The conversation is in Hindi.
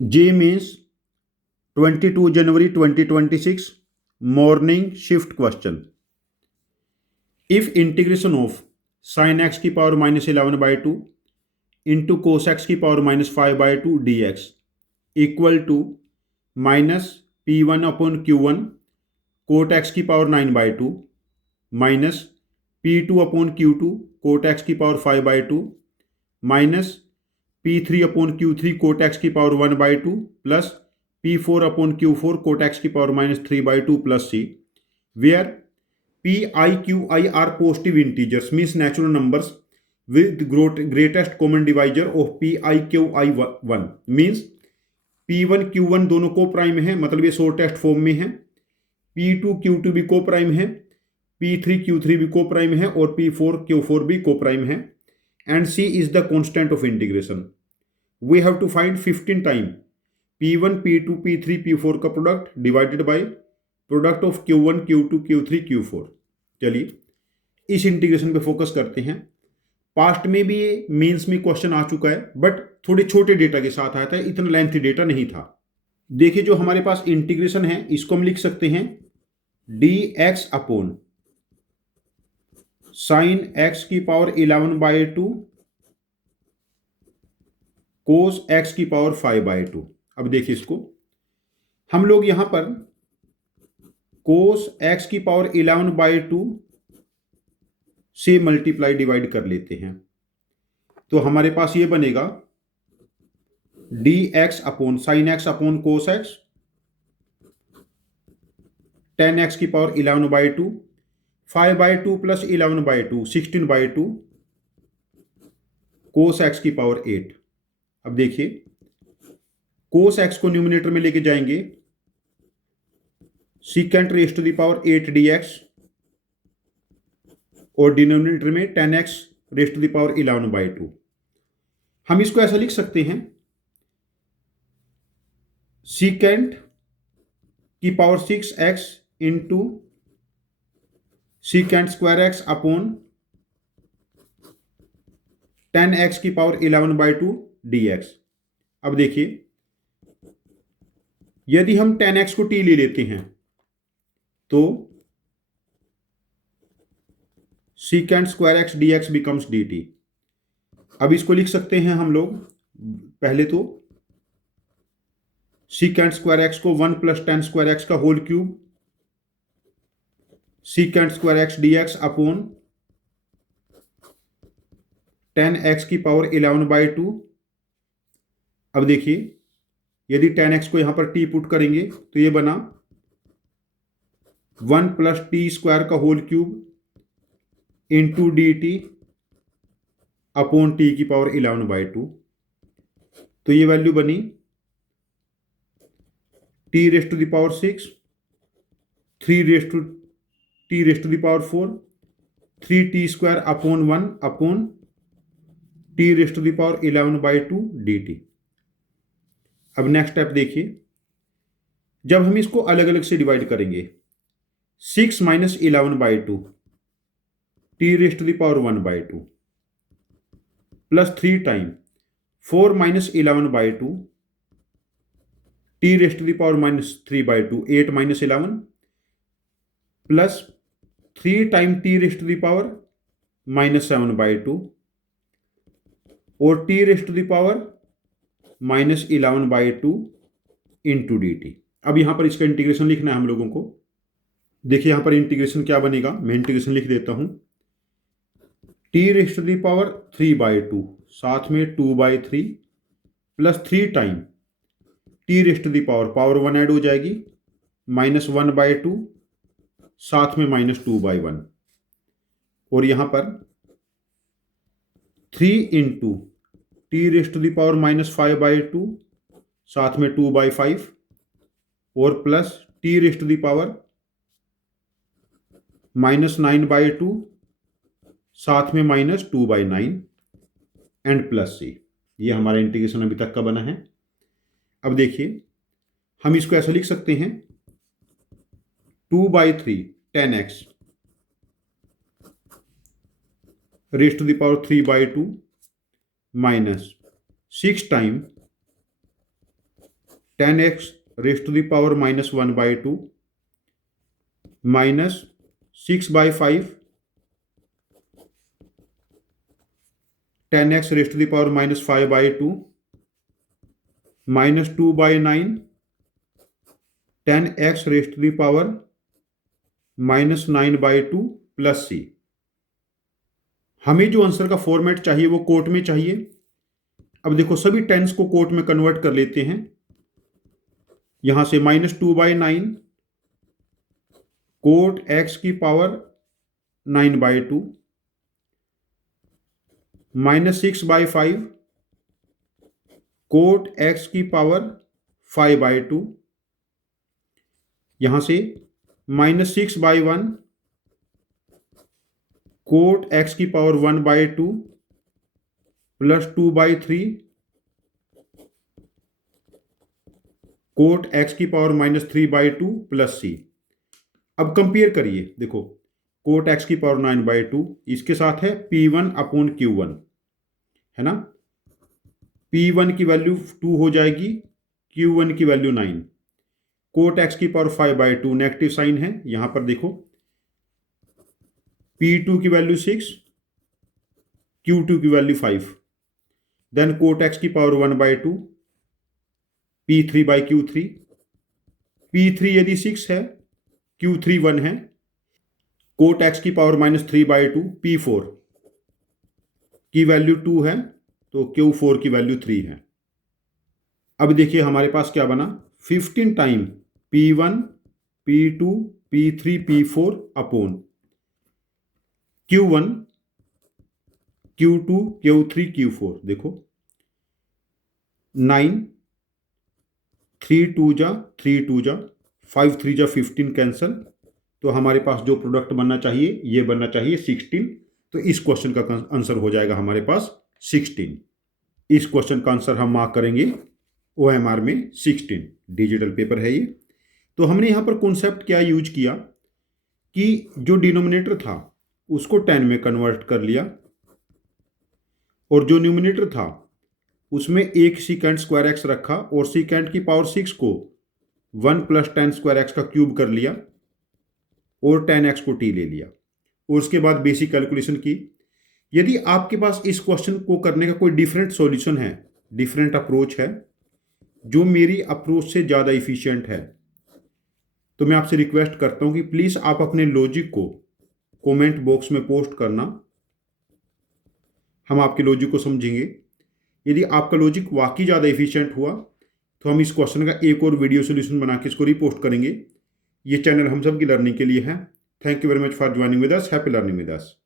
J means 22 January 2026 morning shift question. If integration of sin x की पावर -11/2 into cos x की power -5/2 dx equal to minus P1/Q1 cot x की power 9/2 minus P2/Q2 cot x की power 5/2 minus P3/Q3 cot x की power 1/2 plus P4/Q4 cot x की power -3/2 plus C, where P, I, Q, I are positive integers means natural numbers with greatest common divisor of P, I, Q, I 1 means P1 Q1 दोनों को प्राइम है, मतलब ये शॉर्टेस्ट फॉर्म में है। P2 Q2 भी को प्राइम है, P3 Q3 भी को प्राइम है और P4 Q4 भी को प्राइम है। And C is the constant of integration. We have to find 15 time P1 P2 P3 P4 का product divided by product of Q1 Q2 Q3 Q4। चलिए इस इंटीग्रेशन पे फोकस करते हैं। पास्ट में भी ये मेंस में क्वेश्चन आ चुका है, बट थोड़े छोटे डेटा के साथ आया था, इतना लेंथी डेटा नहीं था। देखिए जो हमारे पास इंटीग्रेशन है इसको हम लिख सकते हैं dx अपॉन साइन x की पावर 11/2 कोस x की पावर 5/2। अब देखिए इसको हम लोग यहां पर कोस x की पावर 11/2 से मल्टीप्लाई डिवाइड कर लेते हैं, तो हमारे पास ये बनेगा dx upon sine x upon कोस x 10x की पावर 11/2 5/2 प्लस 11/2 16/2 कोस x की पावर 8। अब देखिए कोस x को न्यूमिनेटर में लेके जाएंगे, secant raise to the power 8 dx और डिनोमिनेटर में 10x raise to the power 11/2। हम इसको ऐसा लिख सकते हैं सीकेंट की power 6x into secant square x upon 10x की पावर 11/2 dx। अब देखिए यदि हम 10x को t ले लेते हैं तो secant square x dx becomes dt। अब इसको लिख सकते हैं हम लोग पहले तो सीकेंट स्क्वायर x को 1 प्लस 10 स्क्वायर x का whole cube secant square x dx upon 10x की पावर 11/2। अब देखिए यदि 10x को यहां पर t पुट करेंगे तो ये बना 1 प्लस टी स्क्वायर का whole cube into d t upon t की पावर 11/2। तो ये वैल्यू बनी t raise to the power 6 3 raise to t raise to the power 4 3t square upon 1 upon t raise to the power 11/2 dt। अब नेक्स्ट स्टेप देखिए, जब हम इसको अलग अलग से डिवाइड करेंगे 6 minus 11/2 t raise to the power 1/2 plus 3 time 4 minus 11/2 t raise to the power -3/2 8 minus 11 plus 3 time t raise to the power -7/2 और t raise to the power -11/2 into d t. अब यहां पर इसका इंटीग्रेशन लिखना है हम लोगों को। देखिए यहां पर इंटीग्रेशन क्या बनेगा, मैं इंटीग्रेशन लिख देता हूं t raise to the power 3/2 साथ में 2/3 plus 3 time t raise to the power 1 add हो जाएगी -1/2 साथ में -2/1 और यहां पर 3 into t raise to the power -5/2 साथ में 2/5 और plus t raise to the power -9/2 साथ में -2/9 एंड प्लस सी। ये हमारा इंटीग्रेशन अभी तक का बना है। अब देखिए हम इसको ऐसा लिख सकते हैं 2/3 10x raise to the power 3/2 minus 6 time 10x raised to the power -1/2 minus 6/5 10x raised to the power -5/2 minus 2/9 10x raised to the power -9/2 plus c। हमें जो आंसर का फॉर्मेट चाहिए वो कोट में चाहिए। अब देखो सभी टेंस को कोट में कन्वर्ट कर लेते हैं। यहां से -2/9 कोट x की पावर 9/2 -6/5 कोट x की पावर 5/2 यहां से -6/1 कोट x की पावर 1/2 प्लस 2/3 कोट x की पावर -3/2 प्लस c। अब कंपेयर करिए, देखो कोट x की पावर 9/2 इसके साथ है P1/Q1 है ना। P1 की वैल्यू 2 हो जाएगी, Q1 की वैल्यू 9। कोट x की पावर 5/2 नेगेटिव साइन है, यहां पर देखो P2 की वैल्यू 6, Q2 की वैल्यू 5। देन कोट x की पावर 1/2 P3/Q3। P3 यदि 6 है, Q3 1 है, कोट x की पावर -3/2 P4 की वैल्यू 2 है, तो Q4 की वैल्यू 3 है। अब देखिए हमारे पास क्या बना, 15 time P1 P2 P3 P4 upon Q1 Q2 Q3 Q4। देखो 9 3 2 जा 3 2 जा 5 3 जा 15 कैंसल, तो हमारे पास जो प्रोडक्ट बनना चाहिए ये बनना चाहिए 16। तो इस क्वेश्चन का आंसर हो जाएगा हमारे पास 16। इस क्वेश्चन का आंसर हम मार्क करेंगे OMR में 16। डिजिटल पेपर है ये। तो हमने यहाँ पर कॉन्सेप्ट क्या यूज किया कि जो डिनोमिनेटर था उसको 10 में कन्वर्ट कर लिया और जो न्यूमिनेटर था उसमें एक सीकेंड स्क्वायर एक्स रखा और सीकेंड की पावर 6 को 1 + 10 स्क्वायर एक्स का क्यूब कर लिया और 10x को t ले लिया और उसके बाद बेसिक कैलकुलेशन की। यदि आपके पास इस क्वेश्चन को करने का कोई डिफरेंट सॉल्यूशन है, डिफरेंट अप्रोच है जो मेरी अप्रोच से ज़्यादा इफिशिएंट है, तो मैं आपसे रिक्वेस्ट करता हूं कि प्लीज़ आप अपने लॉजिक को कमेंट बॉक्स में पोस्ट करना। हम आपके लॉजिक को समझेंगे। यदि आपका लॉजिक वाकई ज़्यादा इफिशिएंट हुआ तो हम इस क्वेश्चन का एक और वीडियो सोल्यूशन बना के इसको रिपोस्ट करेंगे। ये चैनल हम सब की लर्निंग के लिए है। Thank you very much for joining with us. Happy learning with us.